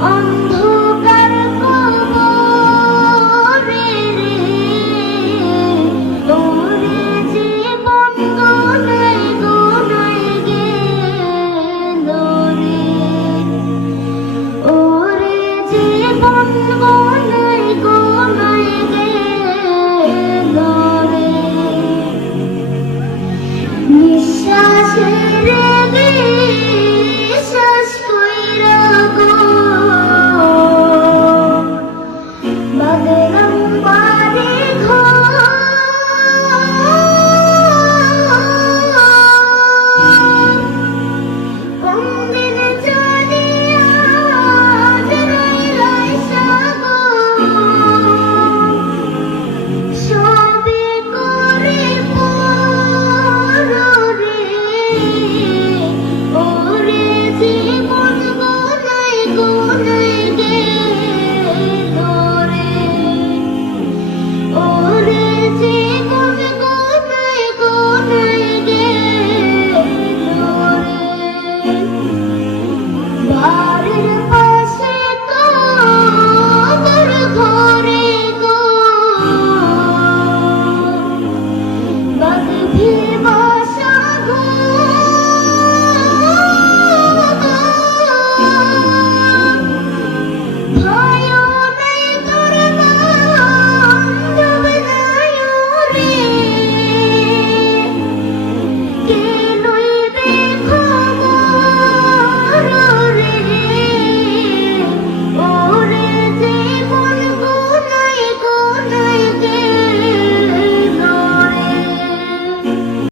On Mother